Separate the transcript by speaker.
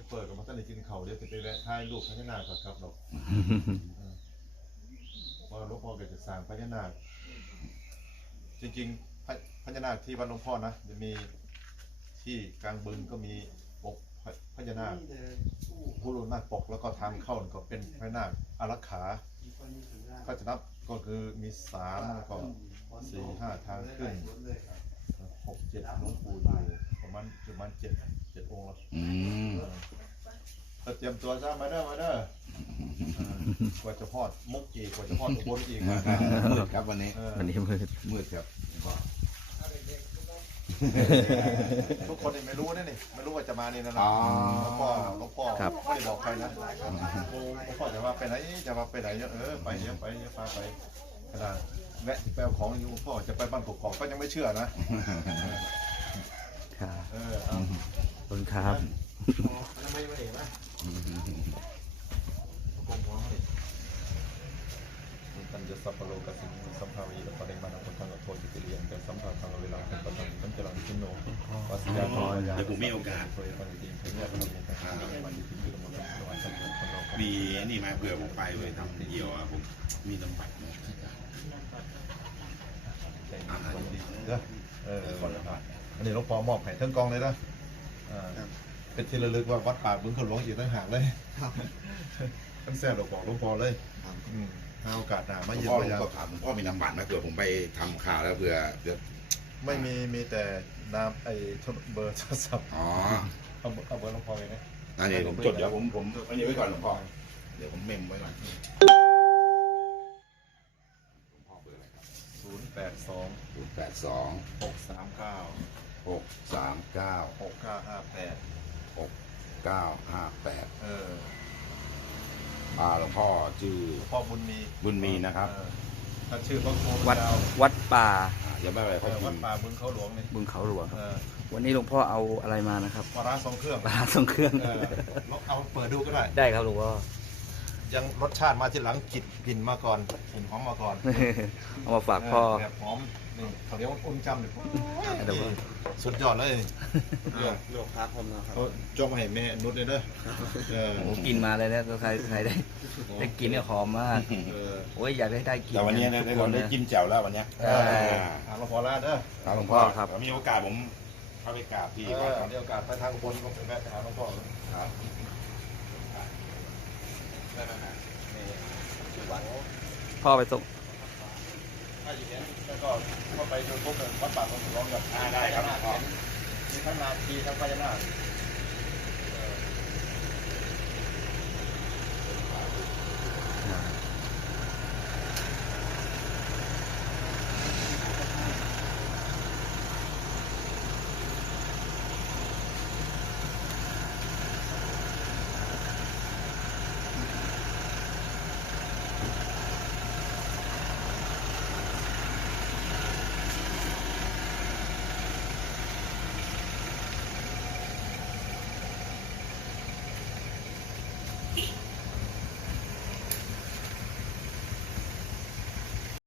Speaker 1: เปิดกับมาตั้งแต่กินเข่าเดี๋ยวจะไปแวะท้ายลูกพญานาคก่อนครับเราพอหลวงพ่อเกิดจะสร้างพญานาคจริงๆพญานาคที่วัดหลวงพ่อนะจะมีที่กลางบึงก็มีปกพญานาคผู้รุ่นนาคปกแล้วก็ทางเข้าก็เป็นพญานาคอารักขาก็จะนับก็คือมี3แล้วก็4 5ทางขึ้น6 7หลวงปู่อยู่ประมาณ7องค์แล้วก็เตรียมตัวซะมาเด้อกว่าจะพอดมุกอีกกว่าจะพอดอุบลอีก
Speaker 2: มืดครับวันนี้มืดครับ
Speaker 1: ทุกคนไม่รู้นี่ไม่รู้ว่าจะมานี่นะหลวงพ่อไม่ได้บอกใครนะหลวงพ่อจะมาไปไหนไปเยอะพาไปขนาดแวะไปเอาของอยู่หลวงพ่อจะไปบ้านกอกก็ยังไม่เชื่อนะครับ
Speaker 3: ขอบคุณครับ
Speaker 1: ไม่เห็นไหมกงหัวให้ตันจะสัพพโลกสิงสัมภาวีและปริมาณคนทางโทษจิตเรียนแต่สัมภาระทางเวลาเป็นประจำตั้งแต่หลังชิโนวัสยาพร
Speaker 2: เดี๋ยวผมมีโอกาสมีนี่มาเผื่อผมไปเลยทำเกี่ยวผมมีตำบัตร
Speaker 1: อันนี้หลวงพ่อมอบให้ทั้งกองเลยนะเป็นที่ระลึกว่าวัดป่าบึงขหลวงอีกต่างหากเลยทั้งแซ่บหลวงพ่อเลยถ้าโอกาสหน้ามาเยี่ยม
Speaker 2: พ่อถามพ่อมีนำบัตรไหมเผื่อผมไปทำข่าวแล้วเผื่อ
Speaker 1: ไม่มีแต่น้ำเบอร์โทรศัพท์เอาเบอร์หลวงพ่อเลยนะ
Speaker 2: อันนี้ผมจดเดี๋ยวผมอันนี้ไว้ก่อนหลวงพ่อเดี๋ยวผมเมมไว้ก่อน
Speaker 1: 082 639 6958
Speaker 2: หลวงพ่อชื่อ
Speaker 1: พ่อบุญมี
Speaker 2: นะครับ
Speaker 1: ถ้าชื่อต้นโพ
Speaker 3: วัดป่า
Speaker 2: อย่าไม่อะไร
Speaker 1: วัดป่าบึงเขาหลวงนี่
Speaker 3: บึงเขาหลวงครับวันนี้หลวงพ่อเอาอะไรมานะครับ
Speaker 1: ปลาร้า2 เครื่องเอาเปิดดูก็ได้
Speaker 3: ครับหลวงพ่อ
Speaker 1: ยังรสชาติมาทีหลังกลิ่นมาก่อนกลิ่นหอมมาก่อน
Speaker 3: เอามาฝากพ่อ
Speaker 1: แบบหอมนี่เขาเรียกว่าอุ่นจำเลยสุดยอดเลย
Speaker 4: เลือกพักผมนะครับ
Speaker 1: จ้องให้แม่นุชเลยเด้อ
Speaker 3: กินมาเลยนะใครได้กินเนี่ยหอมมากโอ้ยอยากได้กิน
Speaker 2: แต่วันนี้ได้กินแจ่วแล้ววันนี้
Speaker 1: หลวงพ่อลาเด้อ
Speaker 3: หลวงพ่อครับ
Speaker 2: มีโอกาสผมเข้าไปกราบพี่
Speaker 1: มีโอกาสไปทางอุบลก็ไปแวะหาหลวงพ่อครับ
Speaker 3: พ่อไปส่ง
Speaker 1: ถ้าอยู่นี้แล้วก็ไปดูพวกวัดป่าของหลวงกับ
Speaker 2: ได้ครับ
Speaker 1: มีทั้งนาคีทั้งพญานาค